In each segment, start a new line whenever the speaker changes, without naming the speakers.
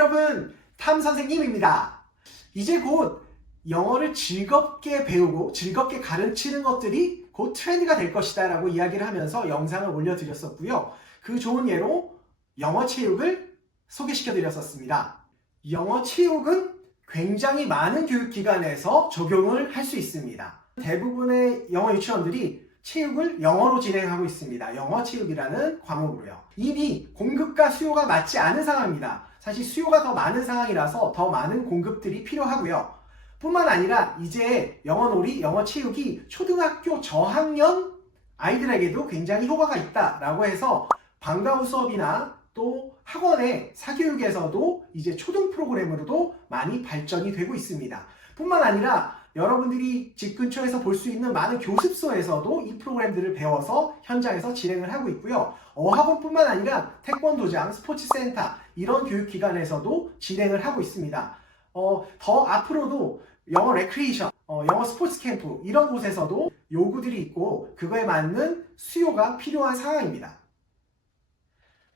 여러분, 탐 선생님입니다. 이제 곧 영어를 즐겁게 배우고 즐겁게 가르치는 것들이 곧 트렌드가 될 것이다 라고 이야기를 하면서 영상을 올려드렸었고요. 그 좋은 예로 영어 체육을 소개시켜 드렸었습니다. 영어 체육은 굉장히 많은 교육기관에서 적용을 할 수 있습니다. 대부분의 영어 유치원들이 체육을 영어로 진행하고 있습니다. 영어 체육이라는 과목으로요. 이미 공급과 수요가 맞지 않은 상황입니다. 사실 수요가 더 많은 상황이라서 더 많은 공급들이 필요하고요. 뿐만 아니라 이제 영어 놀이, 영어 체육이 초등학교 저학년 아이들에게도 굉장히 효과가 있다라고 해서 방과후 수업이나 또 학원의 사교육에서도 이제 초등 프로그램으로도 많이 발전이 되고 있습니다. 뿐만 아니라 여러분들이 집 근처에서 볼 수 있는 많은 교습소에서도 이 프로그램들을 배워서 현장에서 진행을 하고 있고요. 어학원뿐만 아니라 태권도장, 스포츠센터 이런 교육기관에서도 진행을 하고 있습니다. 어, 더 앞으로도 영어 레크리에이션, 어, 영어 스포츠 캠프 이런 곳에서도 요구들이 있고 그거에 맞는 수요가 필요한 상황입니다.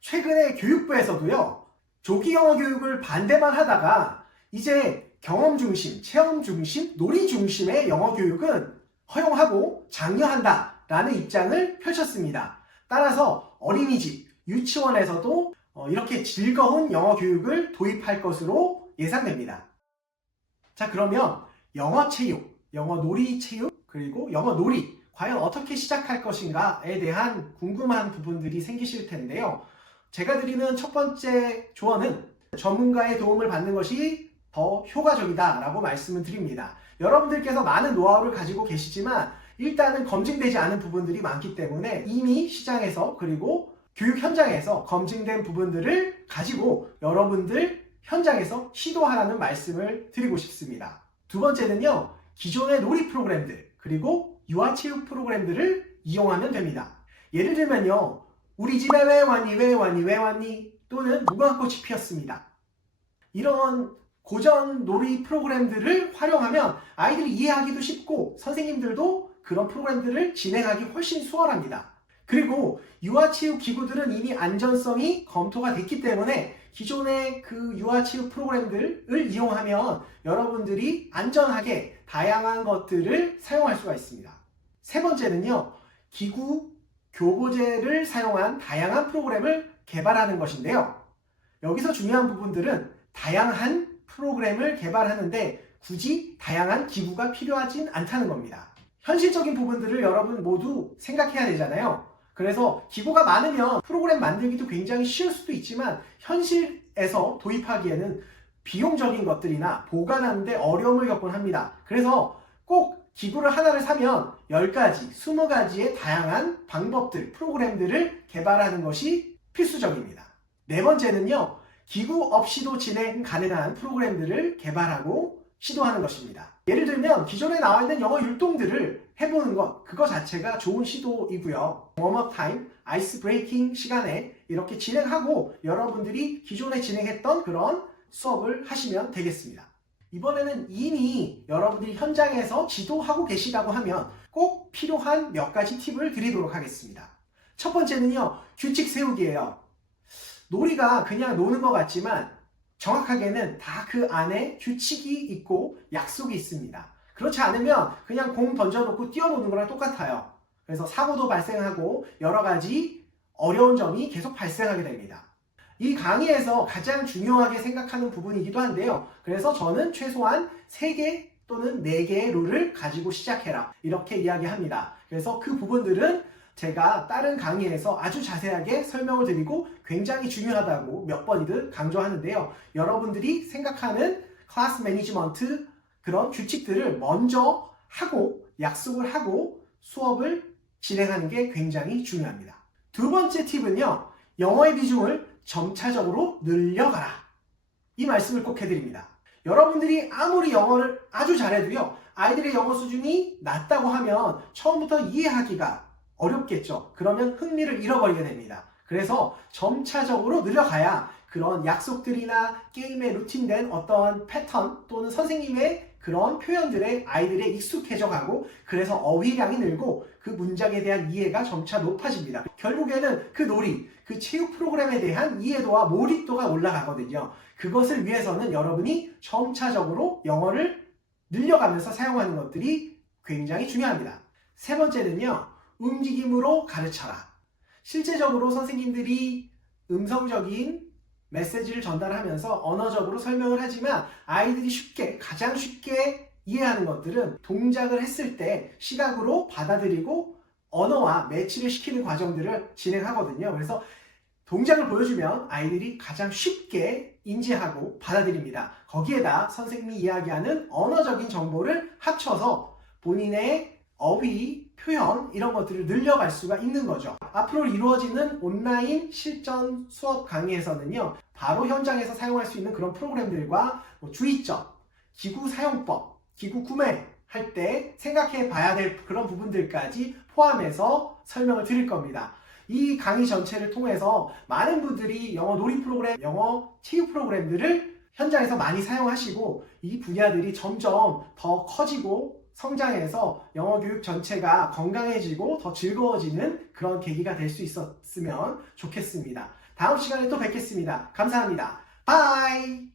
최근에 교육부에서도요, 조기 영어 교육을 반대만 하다가 이제 경험 중심, 체험 중심, 놀이 중심의 영어 교육은 허용하고 장려한다 라는 입장을 펼쳤습니다. 따라서 어린이집, 유치원에서도 어, 이렇게 즐거운 영어 교육을 도입할 것으로 예상됩니다. 자, 그러면 영어 체육, 영어 놀이 체육, 그리고 영어 놀이, 과연 어떻게 시작할 것인가에 대한 궁금한 부분들이 생기실 텐데요. 제가 드리는 첫 번째 조언은 전문가의 도움을 받는 것이 더 효과적이다라고 말씀을 드립니다. 여러분들께서 많은 노하우를 가지고 계시지만 일단은 검증되지 않은 부분들이 많기 때문에 이미 시장에서 그리고 교육 현장에서 검증된 부분들을 가지고 여러분들 현장에서 시도하라는 말씀을 드리고 싶습니다. 두 번째는요, 기존의 놀이 프로그램들, 그리고 유아체육 프로그램들을 이용하면 됩니다. 예를 들면요, 우리 집에 왜 왔니, 왜 왔니, 왜 왔니? 또는 무궁화꽃이 피었습니다. 이런 고전 놀이 프로그램들을 활용하면 아이들이 이해하기도 쉽고 선생님들도 그런 프로그램들을 진행하기 훨씬 수월합니다. 그리고 유아체육 기구들은 이미 안전성이 검토가 됐기 때문에 기존의 그 유아체육 프로그램들을 이용하면 여러분들이 안전하게 다양한 것들을 사용할 수가 있습니다. 세 번째는요, 기구 교보제를 사용한 다양한 프로그램을 개발하는 것인데요. 여기서 중요한 부분들은 다양한 프로그램을 개발하는데 굳이 다양한 기구가 필요하진 않다는 겁니다. 현실적인 부분들을 여러분 모두 생각해야 되잖아요. 그래서 기구가 많으면 프로그램 만들기도 굉장히 쉬울 수도 있지만 현실에서 도입하기에는 비용적인 것들이나 보관하는데 어려움을 겪곤 합니다. 그래서 꼭 기구를 하나를 사면 10가지, 20가지의 다양한 방법들, 프로그램들을 개발하는 것이 필수적입니다. 네 번째는요, 기구 없이도 진행 가능한 프로그램들을 개발하고 시도하는 것입니다. 예를 들면 기존에 나와 있는 영어 율동들을 해보는 것, 그거 자체가 좋은 시도이고요. 웜업 타임, 아이스 브레이킹 시간에 이렇게 진행하고 여러분들이 기존에 진행했던 그런 수업을 하시면 되겠습니다. 이번에는 이미 여러분들이 현장에서 지도하고 계시다고 하면 꼭 필요한 몇 가지 팁을 드리도록 하겠습니다. 첫 번째는요, 규칙 세우기예요. 놀이가 그냥 노는 것 같지만 정확하게는 다 그 안에 규칙이 있고 약속이 있습니다. 그렇지 않으면 그냥 공 던져놓고 뛰어노는 거랑 똑같아요. 그래서 사고도 발생하고 여러 가지 어려운 점이 계속 발생하게 됩니다. 이 강의에서 가장 중요하게 생각하는 부분이기도 한데요. 그래서 저는 최소한 3개 또는 4개의 룰을 가지고 시작해라. 이렇게 이야기합니다. 그래서 그 부분들은 제가 다른 강의에서 아주 자세하게 설명을 드리고 굉장히 중요하다고 몇 번이든 강조하는데요. 여러분들이 생각하는 클래스 매니지먼트 그런 규칙들을 먼저 하고 약속을 하고 수업을 진행하는 게 굉장히 중요합니다. 두 번째 팁은요. 영어의 비중을 점차적으로 늘려가라. 이 말씀을 꼭 해드립니다. 여러분들이 아무리 영어를 아주 잘해도요. 아이들의 영어 수준이 낮다고 하면 처음부터 이해하기가 어렵겠죠. 그러면 흥미를 잃어버리게 됩니다. 그래서 점차적으로 늘려가야 그런 약속들이나 게임에 루틴된 어떠한 패턴 또는 선생님의 그런 표현들에 아이들이 익숙해져 가고 그래서 어휘량이 늘고 그 문장에 대한 이해가 점차 높아집니다. 결국에는 그 놀이, 그 체육 프로그램에 대한 이해도와 몰입도가 올라가거든요. 그것을 위해서는 여러분이 점차적으로 영어를 늘려가면서 사용하는 것들이 굉장히 중요합니다. 세 번째는요, 움직임으로 가르쳐라. 실제적으로 선생님들이 음성적인 메시지를 전달하면서 언어적으로 설명을 하지만 아이들이 쉽게, 가장 쉽게 이해하는 것들은 동작을 했을 때 시각으로 받아들이고 언어와 매치를 시키는 과정들을 진행하거든요. 그래서 동작을 보여주면 아이들이 가장 쉽게 인지하고 받아들입니다. 거기에다 선생님이 이야기하는 언어적인 정보를 합쳐서 본인의 어휘, 표현 이런 것들을 늘려갈 수가 있는 거죠. 앞으로 이루어지는 온라인 실전 수업 강의에서는요, 바로 현장에서 사용할 수 있는 그런 프로그램들과 뭐 주의점, 기구 사용법, 기구 구매 할 때 생각해 봐야 될 그런 부분들까지 포함해서 설명을 드릴 겁니다. 이 강의 전체를 통해서 많은 분들이 영어 놀이 프로그램, 영어 체육 프로그램들을 현장에서 많이 사용하시고 이 분야들이 점점 더 커지고 성장해서 영어 교육 전체가 건강해지고 더 즐거워지는 그런 계기가 될 수 있었으면 좋겠습니다. 다음 시간에 또 뵙겠습니다. 감사합니다. 바이!